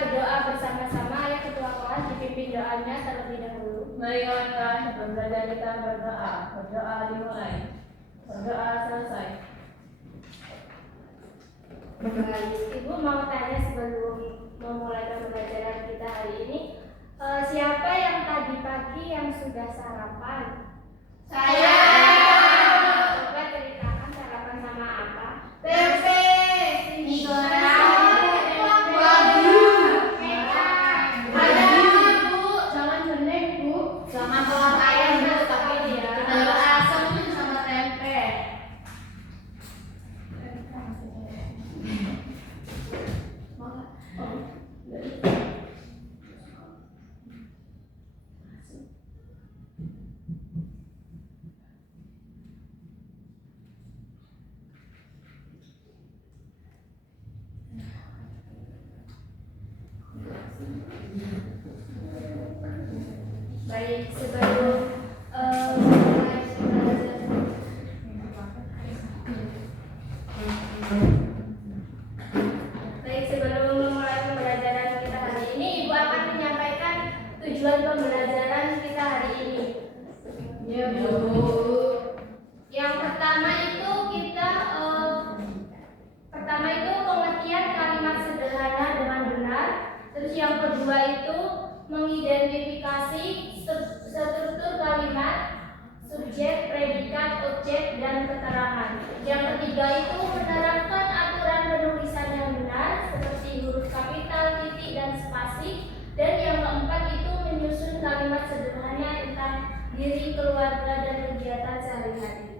berdoa bersama-sama. Ya, ketua kelas dipimpin doanya terlebih dahulu. Mari kawan-kawan, sebelum belajar kita berdoa. Berdoa dimulai. Berdoa selesai. Ibu mau tanya sebelum memulai pembelajaran kita hari ini, siapa yang tadi pagi yang sudah sarapan? Saya. Coba ceritakan sarapan sama apa? Tempe, mie goreng, Jangan bening, Bu. sama telur ayam Bu, tapi telur asam sama tempe. Baik, sebelum mulai pembelajaran. Baik, sebelum memulai pembelajaran kita hari ini, Ibu akan menyampaikan tujuan pembelajaran kita hari ini. Ya Bu. Yang pertama itu pengertian kalimat sederhana dengan benar. Terus yang kedua itu mengidentifikasi struktur kalimat, subjek, predikat, objek, dan keterangan. Yang ketiga itu menerapkan aturan penulisan yang benar seperti huruf kapital, titik, dan spasi. Dan yang keempat itu menyusun kalimat sederhana tentang diri, keluarga, dan kegiatan sehari-hari.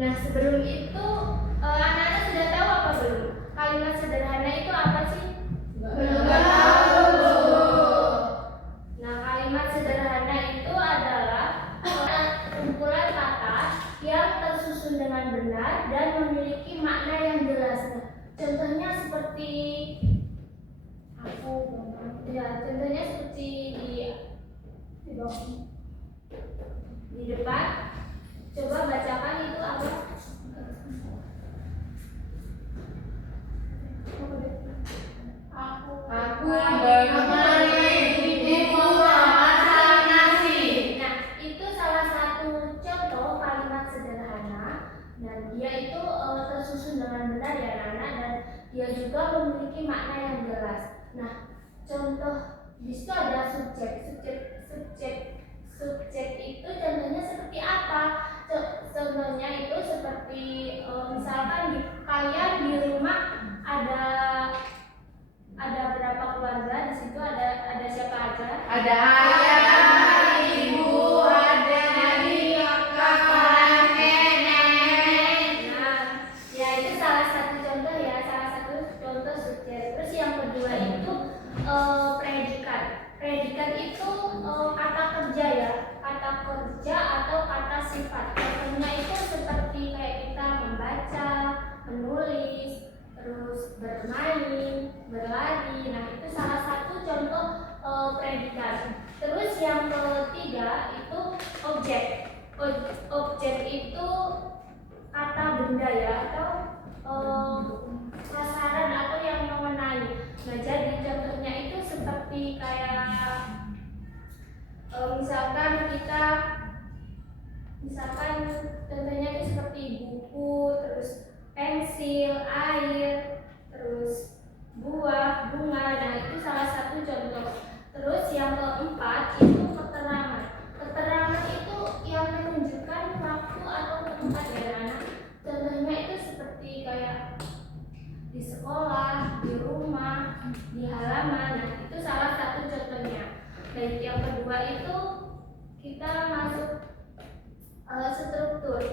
Nah, sebelum itu anak-anak sudah tahu apa belum? Kalimat sederhana itu apa sih? Belum tahu Bu. Nah, kalimat sederhana itu adalah kumpulan kata yang tersusun dengan benar dan memiliki makna yang jelas. Nah, contohnya seperti contohnya seperti di depan. Coba bacakan itu apa? Aku menemani ibu masak nasi. Nah, itu salah satu contoh kalimat sederhana dan dia itu tersusun dengan benar ya anak-anak, dan dia juga memiliki makna yang jelas. Nah, contoh di situ ada subjek itu contohnya seperti apa? Contohnya itu seperti misalkan kalian di rumah ada berapa keluarga, di situ ada siapa aja? Ada ayah, ibu, adik, kakak, nenek. Nah, ya itu salah satu contoh subjek. Terus yang kedua itu predikat. Predikat itu kata kerja ya, kata kerja atau kata sifat. Contohnya itu seperti kayak kita membaca, menulis, terus bermain, berlari. Nah, itu salah satu contoh predikat. Terus yang ketiga itu objek. Objek itu kata benda ya, atau sasaran atau yang mengenai. Nah, jadi contohnya itu seperti kayak misalkan contohnya itu seperti buku, terus pensil, air, terus buah, bunga. Nah, itu salah satu contoh. Terus yang keempat itu keterangan. Keterangan itu yang menunjukkan waktu atau tempat ya anak. Contohnya itu seperti kayak di sekolah, di rumah, di halaman. Nah, itu salah satu contohnya. Dan yang kedua itu kita masuk struktur,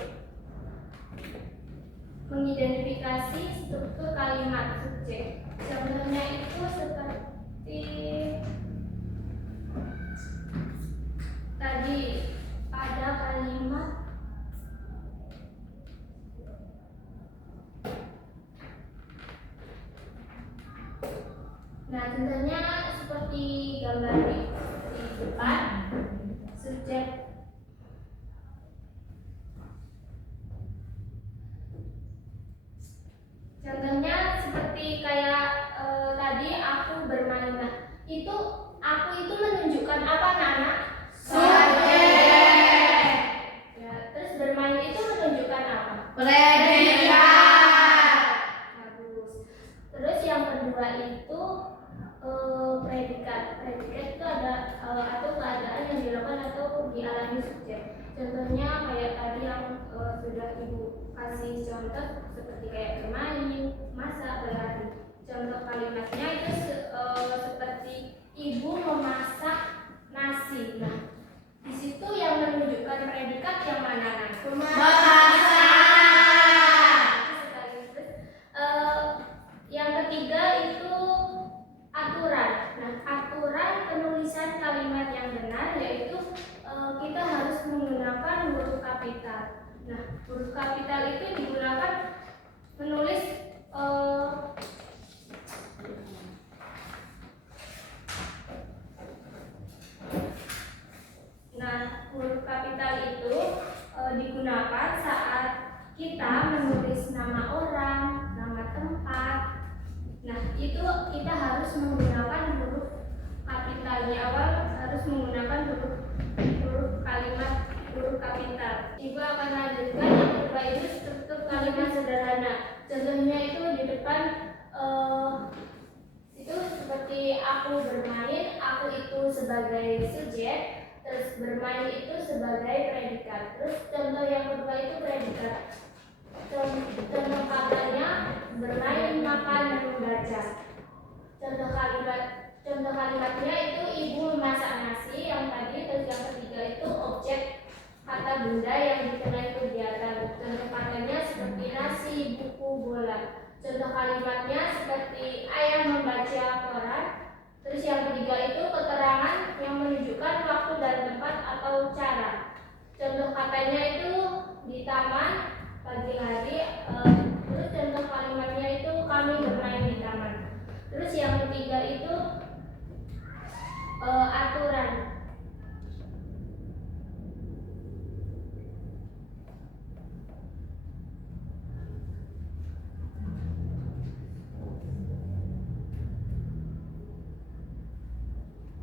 mengidentifikasi struktur kalimat subjek. Contohnya itu seperti tadi ada kalimat Nah, contohnya seperti gambar di depan, subjek dialami subjek. Contohnya kayak tadi yang sudah ibu kasih contoh seperti kayak bermain, masak, berlari. Contoh kalimatnya itu seperti ibu memasak nasi. Nah, di situ yang menunjukkan predikat yang mana? Nah, yang ketiga itu aturan. Nah, aturan penulisan kalimat yang benar yaitu kita harus menggunakan huruf kapital. Nah, huruf kapital itu digunakan menulis huruf kapital itu digunakan saat kita menulis nama orang, nama tempat. Nah, itu kita harus menggunakan huruf kapital. Di awal harus menggunakan huruf kalimat huruf kapital. Ibu akan lanjutkan yang kedua itu struktur kalimat sederhana. Contohnya itu di depan itu seperti aku bermain, aku itu sebagai subjek, terus bermain itu sebagai predikat. Terus contoh yang kedua itu predikat. Contoh katanya bermain, makan, dan membaca. Contoh kalimatnya itu ibu memasak nasi yang tadi. Terus yang ketiga itu objek kata benda yang dikenai kegiatan. Contoh katanya seperti nasi, buku, bola. Contoh kalimatnya seperti ayah membaca koran. Terus yang ketiga itu keterangan yang menunjukkan waktu dan tempat atau cara. Contoh katanya itu di taman pagi hari. Terus contoh kalimatnya itu kami bermain di taman. Terus yang ketiga itu aturan.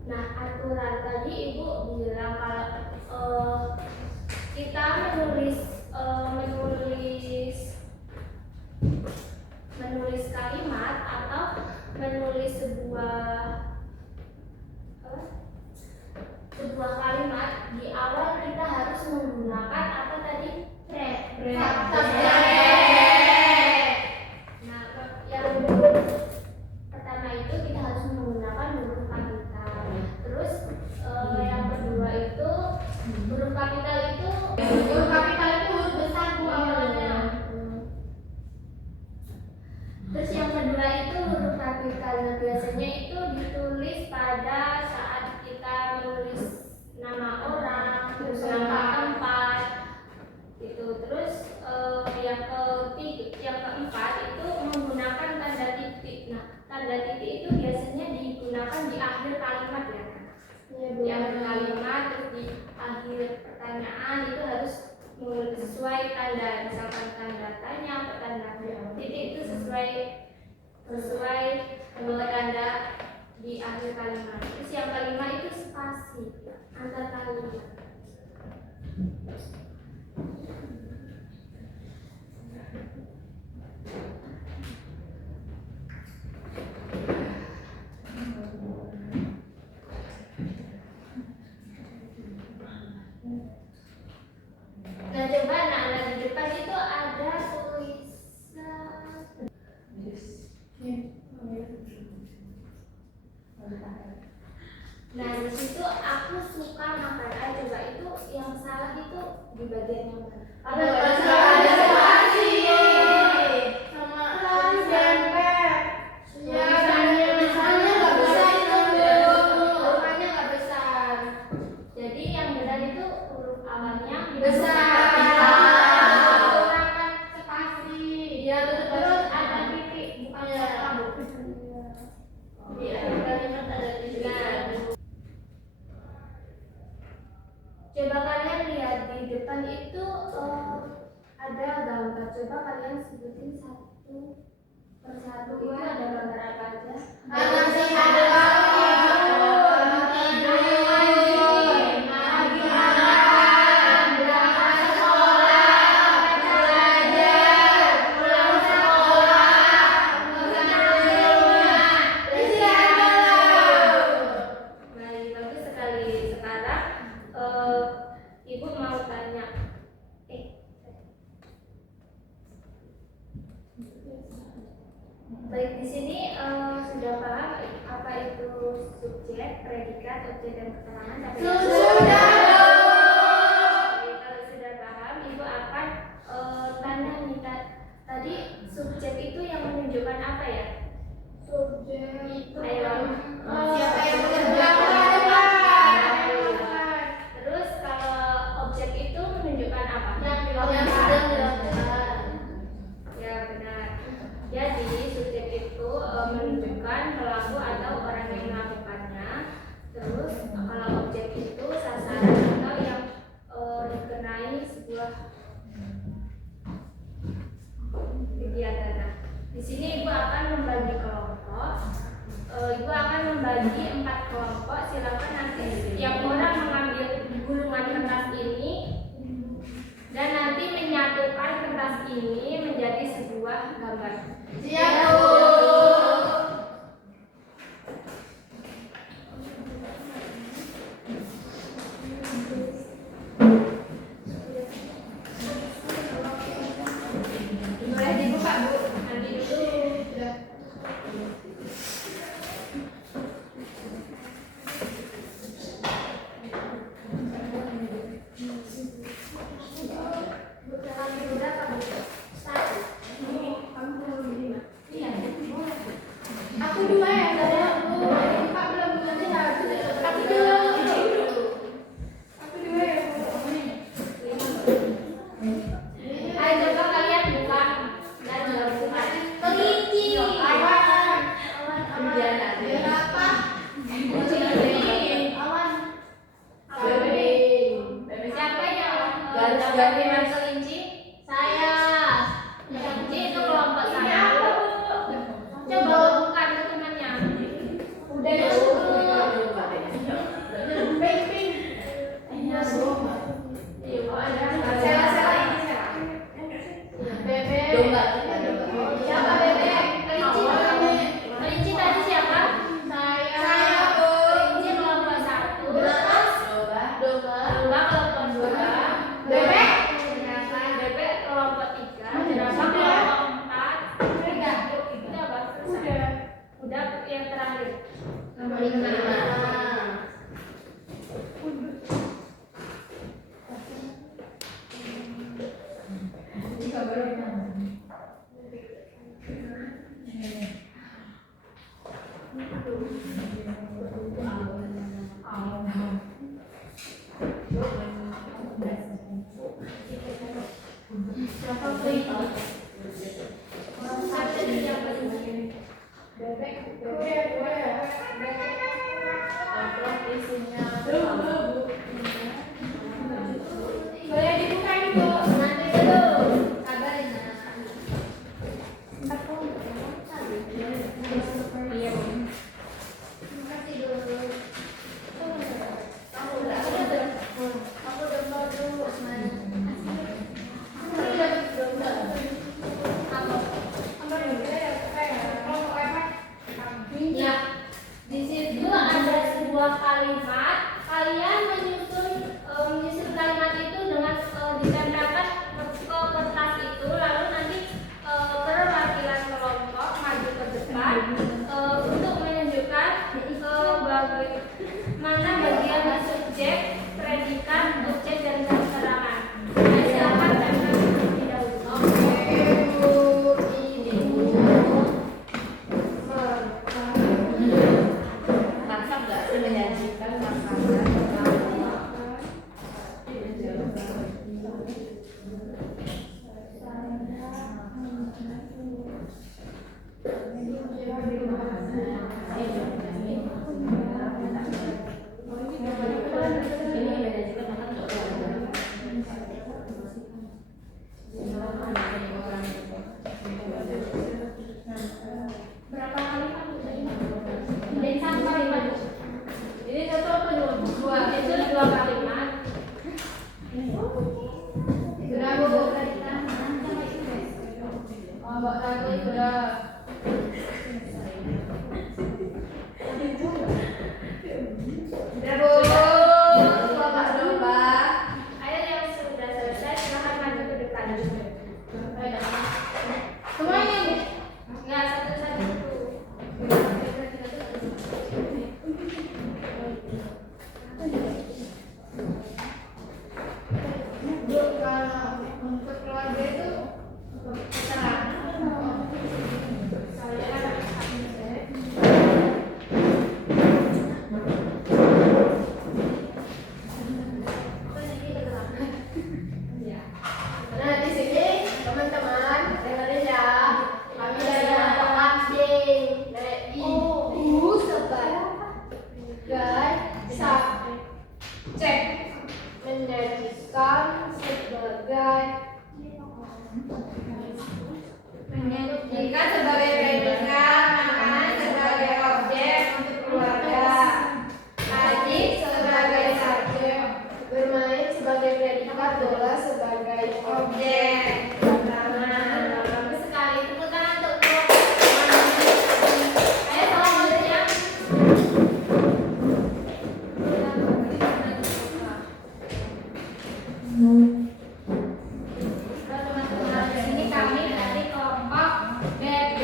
Nah, aturan tadi ibu bilang kalau kita menulis kalimat atau menulis sebuah kalimat, di awal kita harus menggunakan apa tadi? Nah, yang pertama itu kita harus menggunakan huruf kapital. Terus yang kedua itu huruf kapital itu huruf besar Bu awalnya. Terus yang kedua itu huruf kapital. Nah, biasanya itu ditulis pada saat kita menulis nama orang, terus nama tempat gitu. Terus yang keempat itu menggunakan tanda titik. Nah, tanda titik itu biasanya digunakan di akhir kalimat ya. Di akhir kalimat, terus di akhir pertanyaan itu harus sesuai tanda. Misalkan tanda tanya atau tanda titik itu sesuai tanda di akhir kalimat. Terus yang kelima itu spasi antar kalimat. Nah, coba di depan itu ada tulisan. Nah, di situ aku suka makan. Coba itu yang salah itu di bagian yang mana? Ada spasi sama dempet. Ya, misalnya nggak besar itu Hurufnya nggak besar. Jadi yang benar itu huruf awalnya besar. Menggunakan spasi. Ya, Terus ada titik, bukan Iya. kata. Di akhir kalimat ada titik. Coba kalian lihat di depan itu ada gambar. Coba kalian sebutin satu persatu. Itu ada gambar apa aja? Ada sih, ada Baik, bagus sekali. Sekarang ini menjadi sebuah gambar. Siap, Bu. Boleh dibuka, Bu. Nanti dulu. Aku dua yang tadi aku Pak belum nanti harus aku dulu. Aku dua ya. Ayo coba kalian buka dan buka kelinci. Awan. Biar apa? Awan. Siapa yang Garis dapat garis. lima kelinci? Saya. Kelinci itu kelompok satu. Coba buka ke temannya. Udah ya. Ping. Sela ini Sela. Bebek. Domba. Siapa bebek? Kelinci. Kelinci tadi siapa? Saya, Bu. Kelinci kelompok satu. Domba. Domba kelompok dua. Bebek. Bebek kelompok tiga. Jerapah kelompok empat. Udah bang. Udah. Udah yang terakhir. Nomor 5. Bebek. Amplop isinya. Boleh dibuka ini, Bu. Nanti dulu. Kabarin. Iya. Kasih dulu. Aku udah dulu. Mana? Aku udah dapat domba. Apa Ya, di situ ada sebuah kalimat. Kalian menyusun kalimat itu dengan ditempelkan ke kertas itu, lalu nanti perwakilan kelompok maju ke depan untuk menunjukkan bagaimana bagian subjek, predikat, objek dan keterangan. Nah, silakan tempel terlebih dahulu. Masak nggak sih menyajikan makanan? Berapa kalimat? Dan satu kalimat. Ini satu apa dua? Dua, itu dua kalimat. Sudah, Bu. Oh, Mbak Tati sudah. Sudah, Bu. Bapak domba. Ayo yang sudah selesai silahkan maju ke depan. Semuanya nih. Enggak, satu-satu. Bu, kalau untuk keluarga itu terserah. Saya Nah, di sini teman-teman dengerin ya. Kami dari kelompok kambing. Cek menyajikan sebagai predikat, makanan sebagai objek untuk keluarga, adik sebagai subjek, bermain sebagai predikat, bola sebagai objek. Pertama, Nah, di sini kami dari kelompok BB.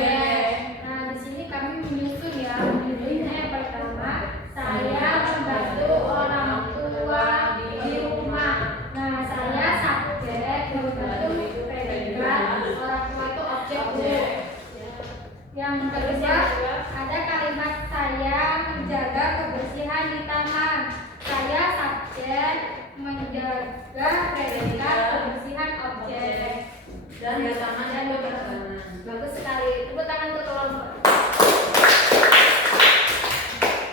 Nah, di sini kami menyusun ya. Menyusunnya yang pertama, saya membantu orang tua di rumah. Nah, saya subjek, membantu predikat, orang tua itu objek. Yang kedua, ada kalimat saya menjaga kebersihan di taman. Saya subjek, menjaga predikat, kebersihan objek. Dan di taman dan beberapa. Bagus sekali. Tepuk tangan untuk kelompok.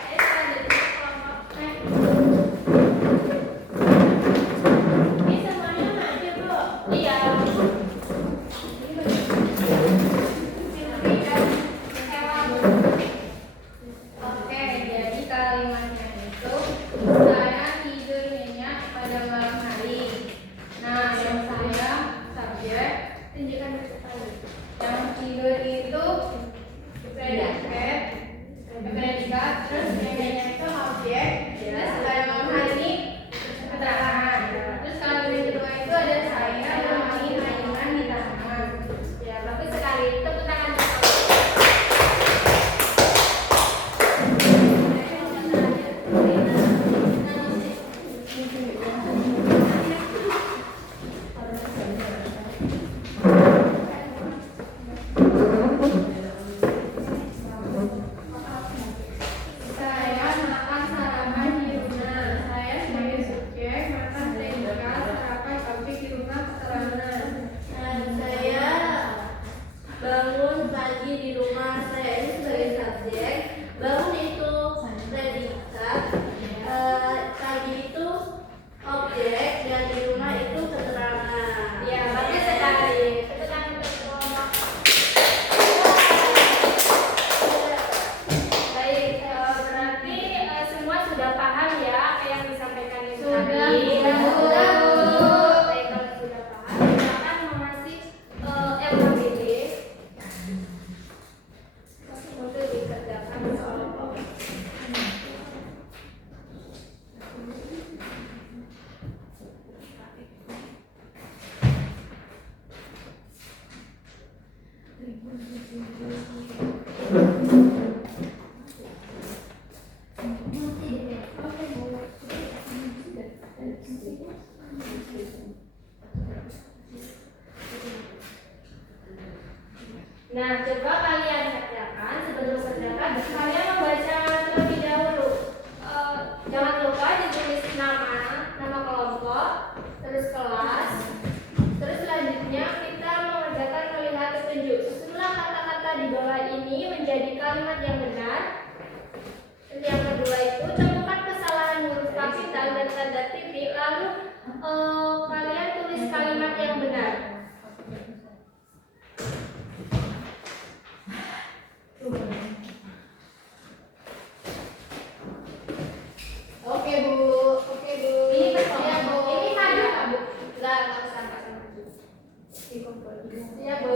Ayo selanjutnya kelompok Ini semuanya sama aja, Bu. Iya. Oke, jadi kalimatnya itu saya tidur nyenyak pada malam hari. Nah, yang saya subjek, tunjukkan sekali. Yang tidur itu predikat, terus nyenyaknya itu objek, terus pada malam hari ini keterangan. Terus kalimat kedua itu ada saya bermain mainan di taman. Ya, bagus sekali. Tepuk tangan untuk saya makan sarapan di rumah. Saya sebagai subjek makan predikat, sarapan objek di rumah keterangan. Saya bangun pagi di rumah. Saya ini sebagai subjek. Bangun itu predikat, pagi itu objek, dan di rumah itu keterangan. Ya, bagus sekali. Tepuk tangan untuk kelompok. Baik, berarti semua sudah paham ya apa yang disampaikan ibu tadi. Sudah. Baik, kalau sudah paham, silakan mengasih LKPD untuk dikerjakan kelompok. Nah, coba kalian kerjakan. Sebelum kerjakan, kalian membaca terlebih dahulu. Jangan lupa ditulis nama kelompok, terus kelas, terus selanjutnya kita mengerjakan melihat petunjuk. Susunlah kata-kata di bawah ini menjadi kalimat yang benar. Dan yang kedua itu temukan kesalahan huruf kapital dan tanda titik, lalu kalian tulis kalimat yang benar. Oke, Bu. Ini betul. Iya, Bu. Ini maju nggak, Bu? Nggak usah maju. Dikumpul. Iya, Bu.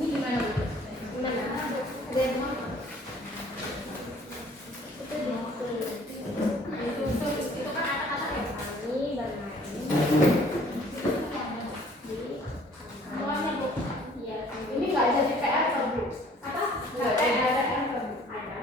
Ini gimana, Bu? Gimana? Ada yang mau? Itu itu kan kata-kata yang kami bermain. Semuanya, Bu. Iya. Ini nggak ada di PR, toh, Bu. Apa? Nggak ada PR, toh, Bu. Ada.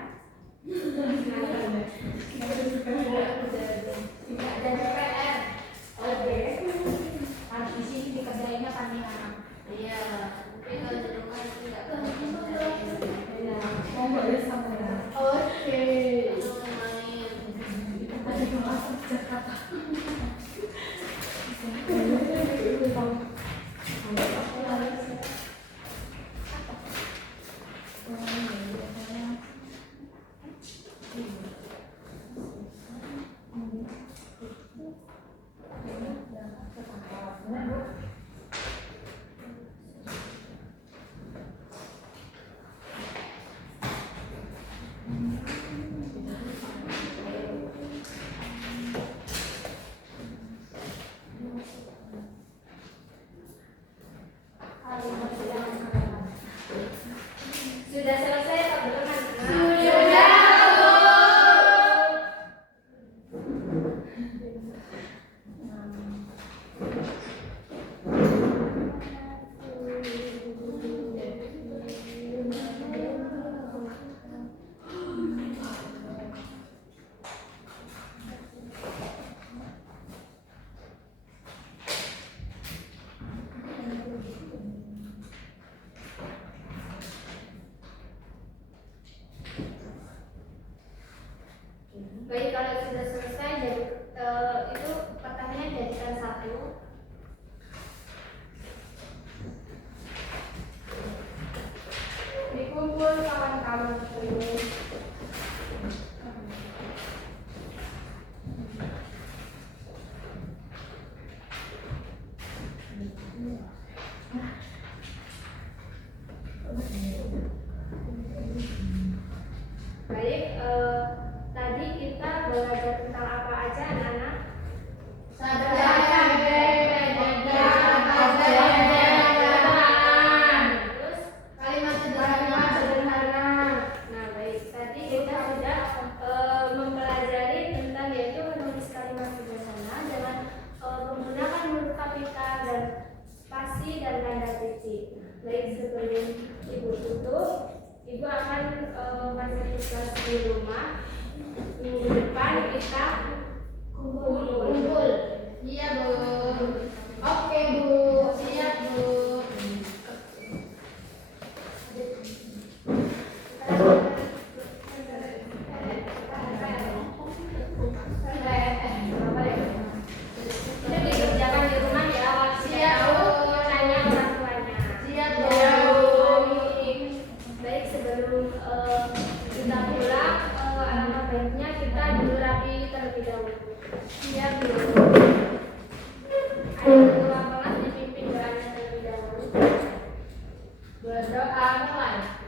kumpul kawan-kawan. Baik, tadi kita belajar tentang apa aja anak-anak? Terus Kalimat sederhana. nah baik, tadi kita sudah mempelajari tentang yaitu menulis kalimat sederhana dengan menggunakan huruf kapital dan spasi dan tanda titik. Baik, sebelum ibu tutup, ibu akan baca tugas di rumah. Minggu depan kita kumpul. Iya, Bu. Oke, Bu. Siap, Bu. Itu dikerjakan di rumah ya. Siap, Bu. Tanya orang tuanya. Siap, Baik, sebelum kita pulang, alangkah baiknya kita dulu rapi terlebih dahulu. Siap, Bu. Ayo ketua kelas dipimpin doanya terlebih dahulu. Berdoa mulai.